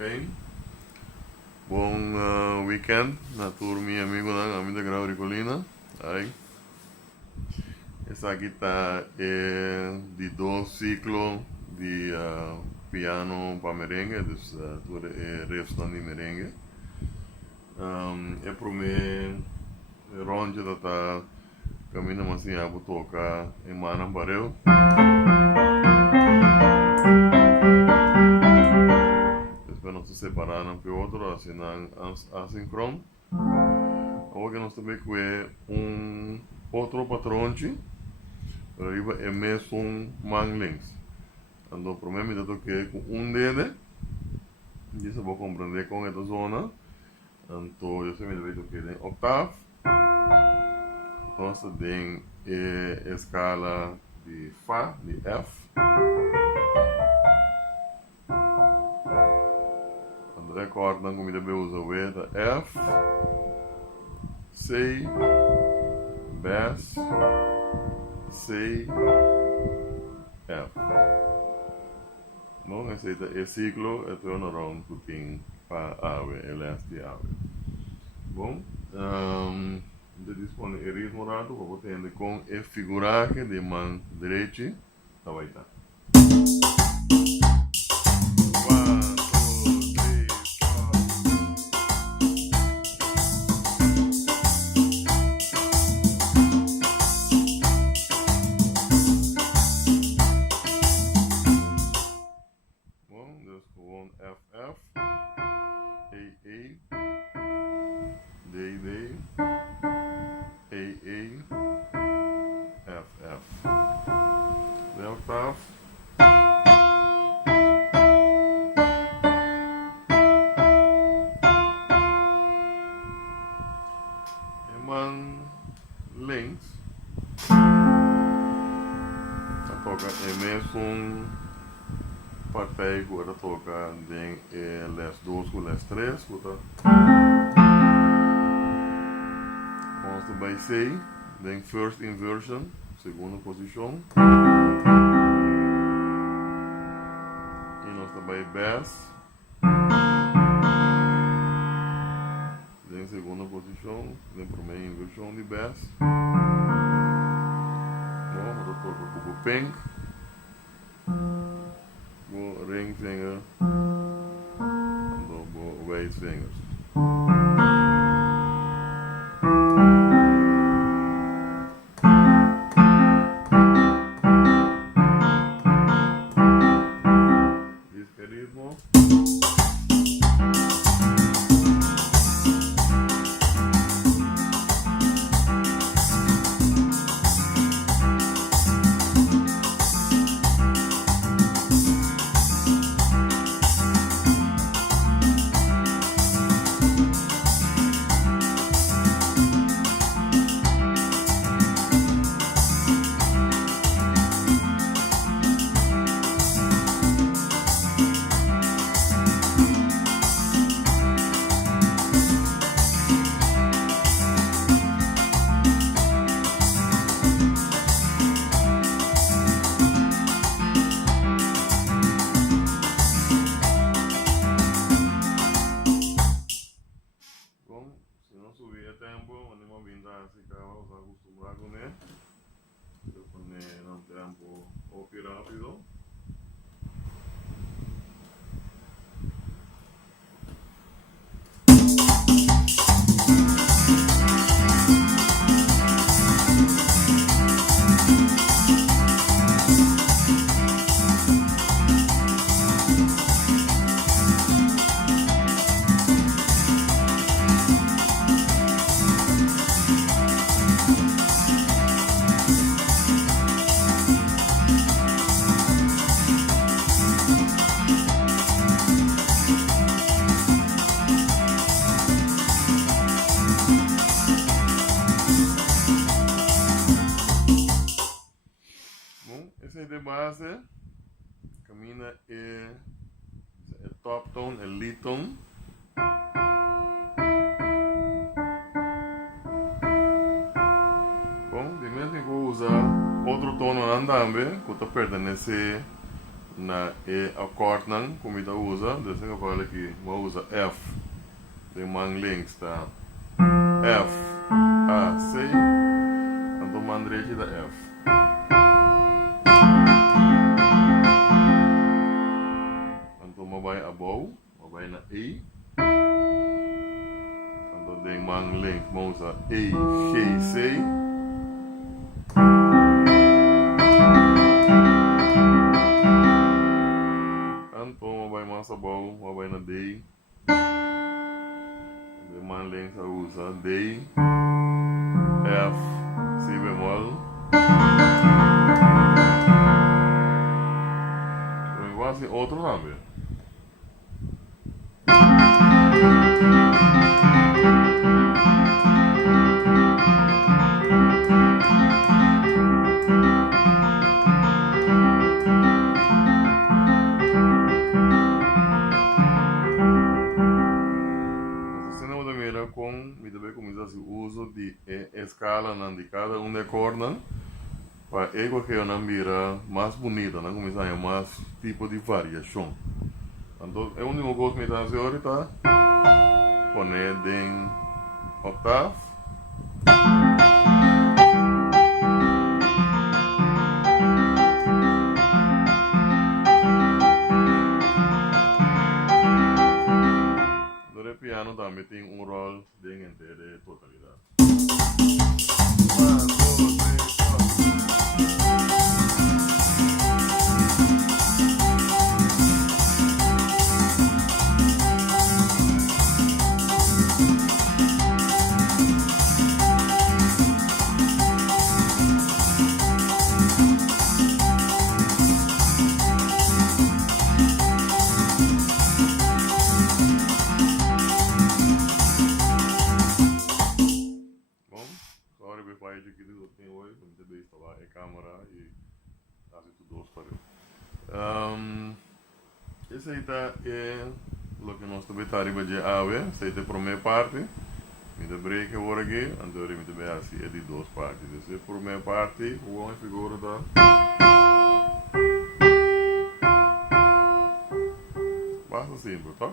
Ok? Bom weekend na turma e amigo da amiga Gregory Colina. Aí. Essa aqui tá de dois ciclos de piano para merengue, dus door de refstand de merengue. É para mim ronde da tá caminho assim a tocar em Manam Bareu. Depois nós separamos para outro assim assíncrono. Hoje nós também com outro patronte. Arriba é mesmo manglings. Então, para mim, eu toquei com dedo. E você vai compreender com essa zona. Então, eu sempre vai tocar em octavo. Então, você tem a escala de Fá, de F. Quando recorda, como eu uso F, C, Bass, C, F. Bom, esse é o ciclo, é turnaround que tem para ave, eleste ave. Bom, de dispone o ritmo rato, vou ter com a figura de mão direita, tá vai estar. FF, AA, DD, AA, FF. The octave. Man links. A toca é mesmo partij que agora toca em les 2 com les 3, vamos by C, then first inversion, segunda posição, e nós também bass, then segunda posição, then primeira inversão de bass, vamos tocar com o pink, ring finger and weight fingers. Disque ritmo. Se não subir a tempo, vamos vir assim que vamos acostumar com ele. Depois não tempo ou rápido. Esse é de base, camina é top tone, é lead tone. Bom, de mesmo que vou usar outro tono andambe, que pertenece na E akkoord nan, como ita usa, desse que eu falo aqui, eu usa F. Tem man links, tá? F, A, C, então man direito da F. Então eu vai above, eu vai na E. Então tem man link, eu usa E, G, C. Então eu vai mais above, eu vai na D. De man link eu usa D, F, C bemol. Então igual assim, outro também. Com me deve começar o uso de escala de cada de corda para ego que eu não mira mais bonita, não começar a mais tipo de variação. Então, é o único coisa que me dá ahorita poner em octavo. Piano também tem rol de totalidade. 1, 2, 3, 4. Câmera e assim tudo esse aí tá o que nós também tá arriba de ave, essa aí é a primeira parte, me dá break agora aqui, então me dá assim é de duas partes, essa é a primeira parte, o figura da basta simples, tá?